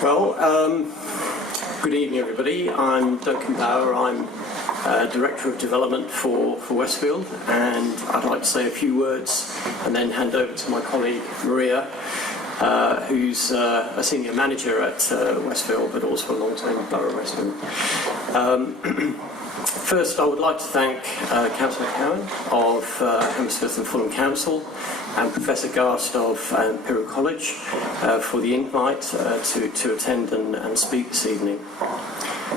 Good evening, everybody. I'm Duncan. I'm Director of Development for Westfield, and I'd like to say a few words and then hand over to my colleague Maria, who's a Senior Manager at Westfield, but also a long-term Borough of Westfield. First, I would like to thank Councillor Cowan of Hammersmith and Fulham Council and Professor Garst of Imperial College for the invite to attend and speak this evening.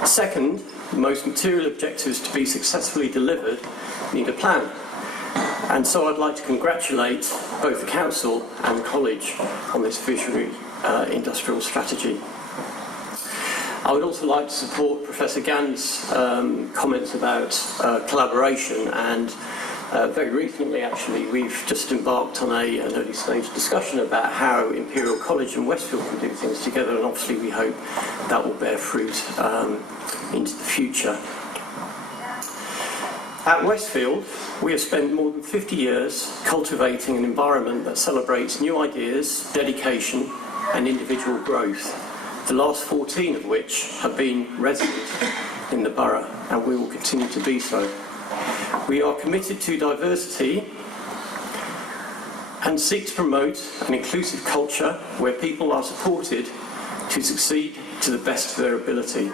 Second, the most material objectives to be successfully delivered need a plan. And so I'd like to congratulate both the Council and the College on this visionary industrial strategy. I would also like to support Professor Gann's comments about collaboration, and very recently actually we've just embarked on an early stage discussion about how Imperial College and Westfield can do things together, and obviously we hope that will bear fruit into the future. At Westfield, we have spent more than 50 years cultivating an environment that celebrates new ideas, dedication and individual growth, the last 14 of which have been resident in the borough, and we will continue to be so. We are committed to diversity and seek to promote an inclusive culture where people are supported to succeed to the best of their ability.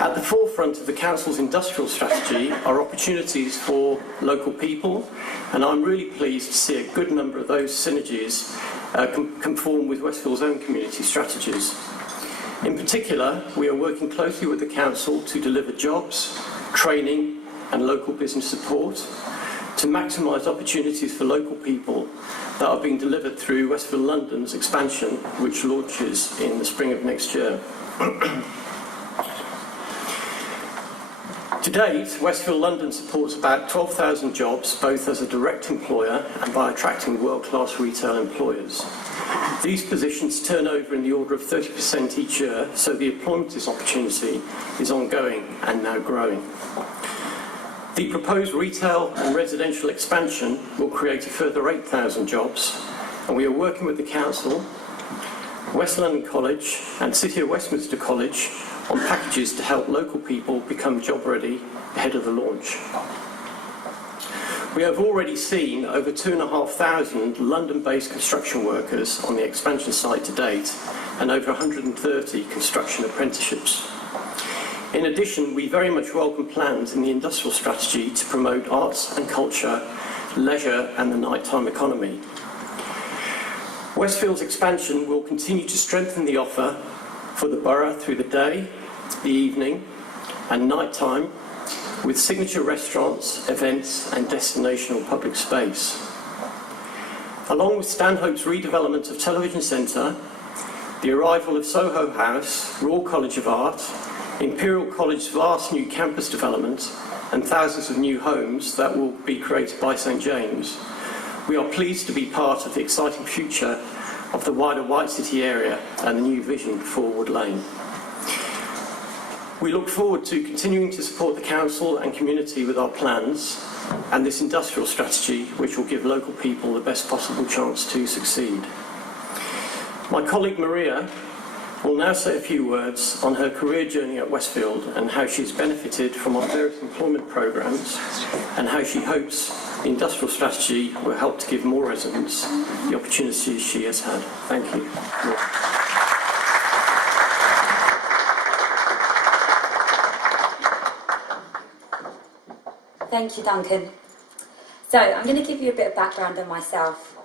At the forefront of the Council's industrial strategy are opportunities for local people, and I'm really pleased to see a good number of those synergies conform with Westfield's own community strategies. In particular, we are working closely with the Council to deliver jobs, training and local business support to maximise opportunities for local people that are being delivered through Westfield London's expansion, which launches in the spring of next year. To date, Westfield London supports about 12,000 jobs, both as a direct employer and by attracting world-class retail employers. These positions turn over in the order of 30% each year, so the employment opportunity is ongoing and now growing. The proposed retail and residential expansion will create a further 8,000 jobs, and we are working with the Council, West London College and City of Westminster College on packages to help local people become job ready ahead of the launch. We have already seen over 2,500 London-based construction workers on the expansion site to date, and over 130 construction apprenticeships. In addition, we very much welcome plans in the industrial strategy to promote arts and culture, leisure and the nighttime economy. Westfield's expansion will continue to strengthen the offer for the borough through the day, the evening and nighttime, with signature restaurants, events and destinational public space. Along with Stanhope's redevelopment of Television Centre, the arrival of Soho House, Royal College of Art, Imperial College's vast new campus development and thousands of new homes that will be created by St James, we are pleased to be part of the exciting future of the wider White City area and the new vision for Wood Lane. We look forward to continuing to support the Council and community with our plans and this industrial strategy, which will give local people the best possible chance to succeed. My colleague Maria will now say a few words on her career journey at Westfield and how she's benefited from our various employment programmes and how she hopes the industrial strategy will help to give more residents the opportunities she has had. Thank you. Thank you, Duncan. So, I'm going to give you a bit of background on myself.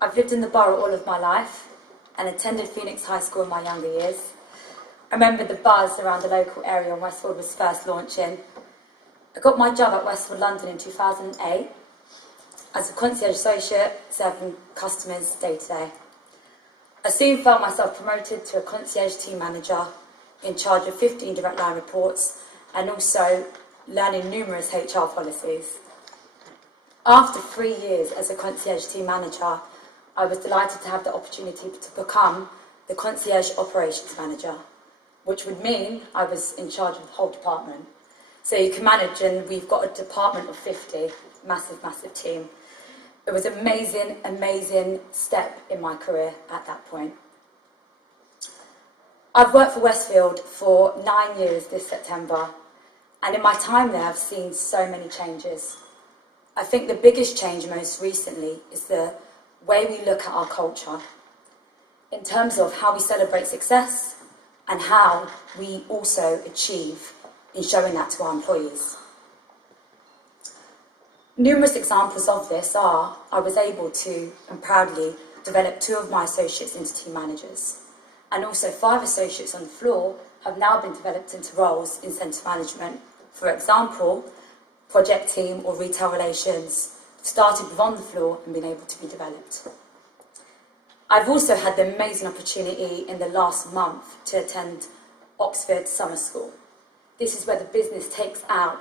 I've lived in the borough all of my life and attended Phoenix High School in my younger years. I remember the buzz around the local area when Westfield was first launching. I got my job at Westfield London in 2008 as a concierge associate serving customers day to day. I soon found myself promoted to a concierge team manager in charge of 15 direct line reports and also learning numerous HR policies. After 3 years as a concierge team manager, I was delighted to have the opportunity to become the concierge operations manager, which would mean I was in charge of the whole department. So you can manage, and we've got a department of 50, massive, massive team. It was an amazing, amazing step in my career at that point. I've worked for Westfield for 9 years this September, and in my time there I've seen so many changes. I think the biggest change most recently is the way we look at our culture in terms of how we celebrate success and how we also achieve in showing that to our employees. Numerous examples of this are I was able to and proudly develop 2 of my associates into team managers, and also 5 associates on the floor have now been developed into roles in centre management. For example, project team or retail relations started with on the floor and been able to be developed. I've also had the amazing opportunity in the last month to attend Oxford Summer School. This is where the business takes out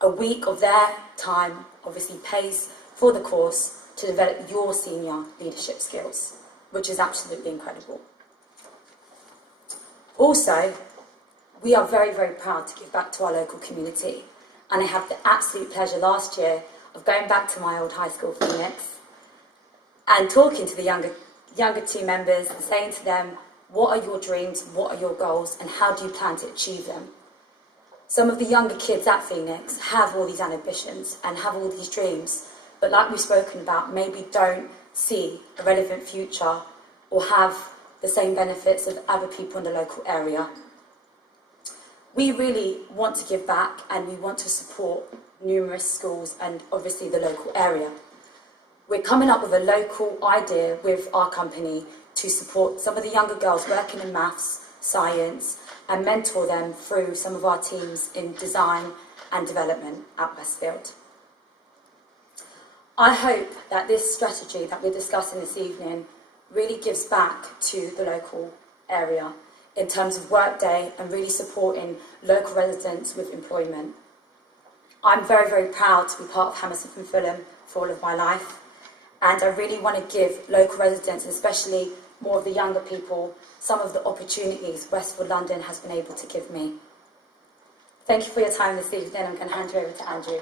a week of their time, obviously pays for the course to develop your senior leadership skills, which is absolutely incredible. Also, we are very, very proud to give back to our local community, and I had the absolute pleasure last year of going back to my old high school, Phoenix, and talking to the younger team members and saying to them, what are your dreams, what are your goals, and how do you plan to achieve them? Some of the younger kids at Phoenix have all these ambitions and have all these dreams, but like we've spoken about, maybe don't see a relevant future or have the same benefits of other people in the local area. We really want to give back and we want to support numerous schools and obviously the local area. We're coming up with a local idea with our company to support some of the younger girls working in maths, science, and mentor them through some of our teams in design and development at Westfield. I hope that this strategy that we're discussing this evening really gives back to the local area in terms of workday and really supporting local residents with employment. I'm very, very proud to be part of Hammersmith and Fulham for all of my life, and I really want to give local residents, especially more of the younger people, some of the opportunities Westfield London has been able to give me. Thank you for your time this evening. I'm going to hand you over to Andrew.